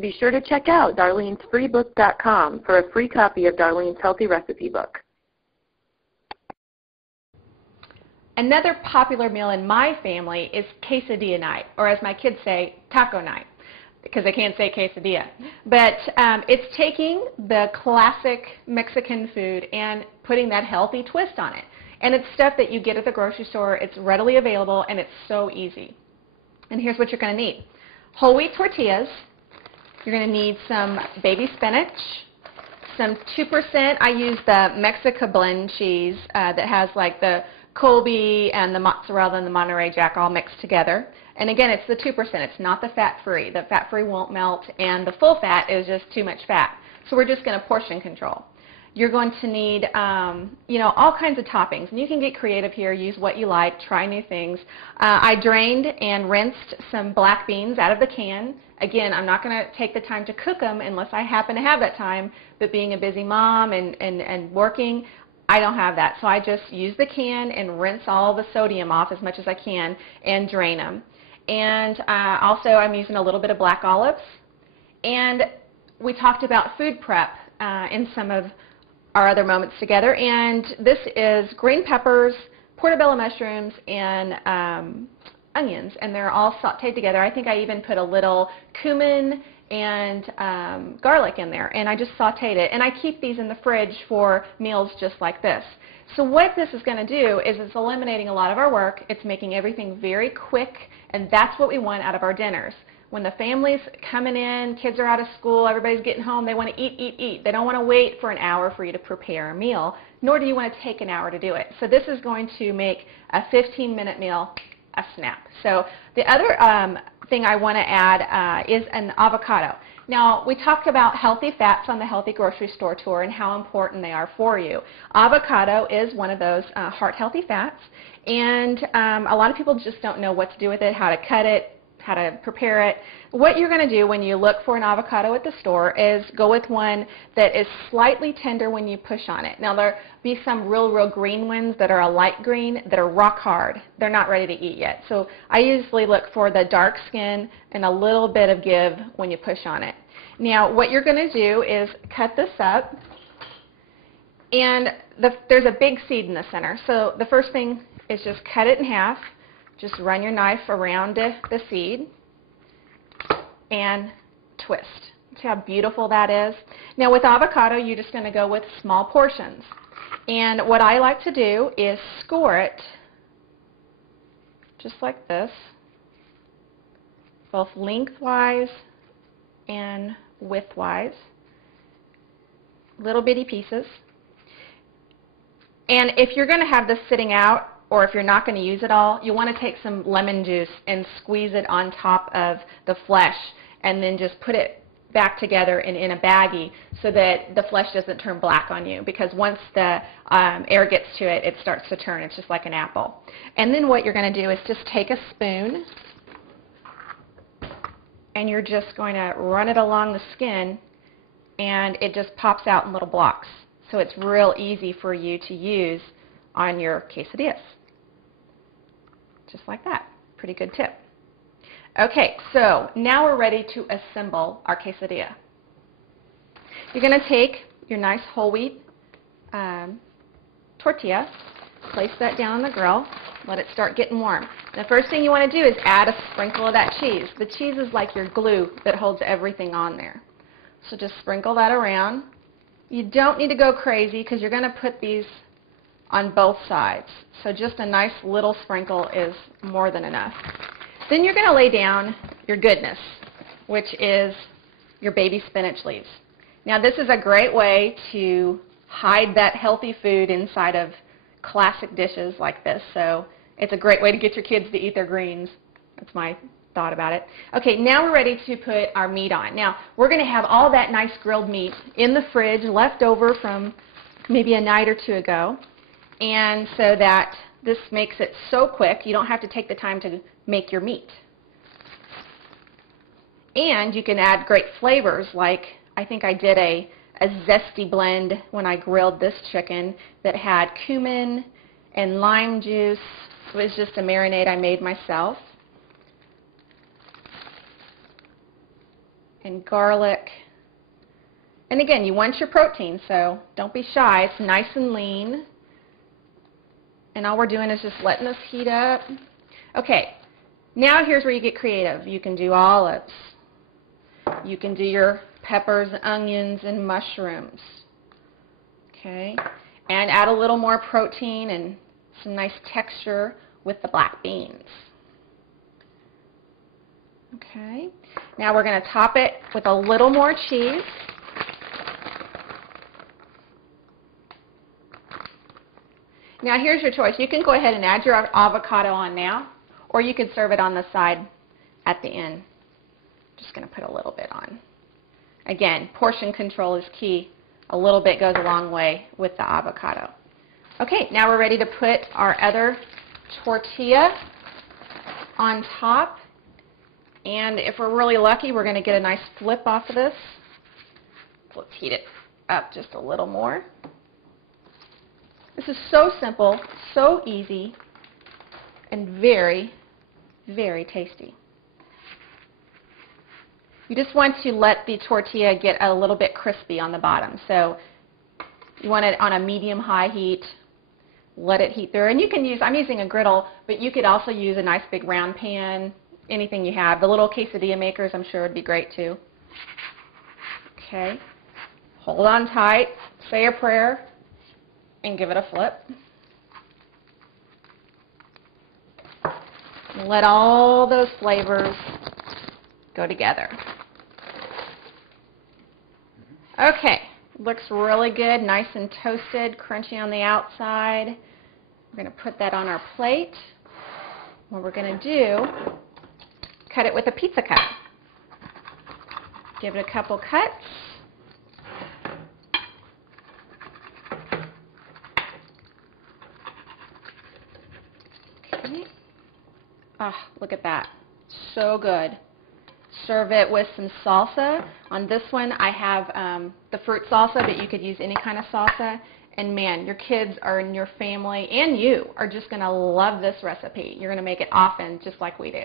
Be sure to check out darlenesfreebook.com for a free copy of Darlene's Healthy Recipe Book. Another popular meal in my family is quesadilla night, or as my kids say, taco night, because they can't say quesadilla. But it's taking the classic Mexican food and putting that healthy twist on it. And it's stuff that you get at the grocery store. It's readily available, and it's so easy. And here's what you're going to need. Whole wheat tortillas. You're going to need some baby spinach, some 2%. I use the Mexico blend cheese that has like the Colby and the mozzarella and the Monterey Jack all mixed together. And again, it's the 2%. It's not the fat-free. The fat-free won't melt, and the full fat is just too much fat. So we're just going to portion control. You're going to need, all kinds of toppings. And you can get creative here, use what you like, try new things. I drained and rinsed some black beans out of the can. Again, I'm not going to take the time to cook them unless I happen to have that time, but being a busy mom and working, I don't have that. So I just use the can and rinse all the sodium off as much as I can and drain them. And also I'm using a little bit of black olives. And we talked about food prep in some of our other moments together, and this is green peppers, portobello mushrooms, and onions, and they're all sauteed together. I think I even put a little cumin and garlic in there, and I just sauteed it, and I keep these in the fridge for meals just like this. So what this is going to do is it's eliminating a lot of our work. It's making everything very quick, and that's what we want out of our dinners. When the family's coming in, kids are out of school, everybody's getting home, they want to eat, eat, eat. They don't want to wait for an hour for you to prepare a meal, nor do you want to take an hour to do it. So this is going to make a 15-minute meal a snap. So the other thing I want to add is an avocado. Now, we talked about healthy fats on the Healthy Grocery Store tour and how important they are for you. Avocado is one of those heart-healthy fats, and a lot of people just don't know what to do with it, how to cut it, how to prepare it. What you're going to do when you look for an avocado at the store is go with one that is slightly tender when you push on it. Now there'll be some real green ones that are a light green that are rock hard. They're not ready to eat yet. So I usually look for the dark skin and a little bit of give when you push on it. Now what you're going to do is cut this up, and there's a big seed in the center. So the first thing is just cut it in half. Just run your knife around the seed and twist. See how beautiful that is? Now with avocado, you're just going to go with small portions. And what I like to do is score it just like this, both lengthwise and widthwise, little bitty pieces. And if you're going to have this sitting out, or if you're not going to use it all, you want to take some lemon juice and squeeze it on top of the flesh and then just put it back together in a baggie so that the flesh doesn't turn black on you, because once the air gets to it, it starts to turn. It's just like an apple. And then what you're going to do is just take a spoon and you're just going to run it along the skin, and it just pops out in little blocks. So it's real easy for you to use on your quesadillas. Just like that. Pretty good tip. Okay, so now we're ready to assemble our quesadilla. You're going to take your nice whole wheat tortilla, place that down on the grill, let it start getting warm. The first thing you want to do is add a sprinkle of that cheese. The cheese is like your glue that holds everything on there. So just sprinkle that around. You don't need to go crazy because you're going to put these on both sides. So just a nice little sprinkle is more than enough. Then you're going to lay down your goodness, which is your baby spinach leaves. Now this is a great way to hide that healthy food inside of classic dishes like this. So it's a great way to get your kids to eat their greens. That's my thought about it. Okay, now we're ready to put our meat on. Now we're going to have all that nice grilled meat in the fridge left over from maybe a night or two ago. And so that this makes it so quick, you don't have to take the time to make your meat. And you can add great flavors, like I think I did a zesty blend when I grilled this chicken that had cumin and lime juice. It was just a marinade I made myself. and garlic. And again, you want your protein, so don't be shy. It's nice and lean. And all we're doing is just letting this heat up. Okay, now here's where you get creative. You can do olives. You can do your peppers, onions, and mushrooms. Okay, and add a little more protein and some nice texture with the black beans. Okay, now we're going to top it with a little more cheese. Now here's your choice. You can go ahead and add your avocado on now, or you could serve it on the side at the end. Just going to put a little bit on. Again, portion control is key. A little bit goes a long way with the avocado. Okay, now we're ready to put our other tortilla on top. And if we're really lucky, we're going to get a nice flip off of this. Let's heat it up just a little more. This is so simple, so easy, and very, very tasty. You just want to let the tortilla get a little bit crispy on the bottom. So you want it on a medium-high heat. Let it heat through. And you can use, I'm using a griddle, but you could also use a nice big round pan, anything you have. The little quesadilla makers I'm sure would be great too. Okay. Hold on tight, say a prayer, and give it a flip. Let all those flavors go together. Okay, looks really good, nice and toasted, crunchy on the outside. We're going to put that on our plate. What we're going to do, cut it with a pizza cutter. Give it a couple cuts. Okay. Oh, look at that. So good. Serve it with some salsa. On this one, I have the fruit salsa, but you could use any kind of salsa. And man, your kids and your family and you are just going to love this recipe. You're going to make it often, just like we do.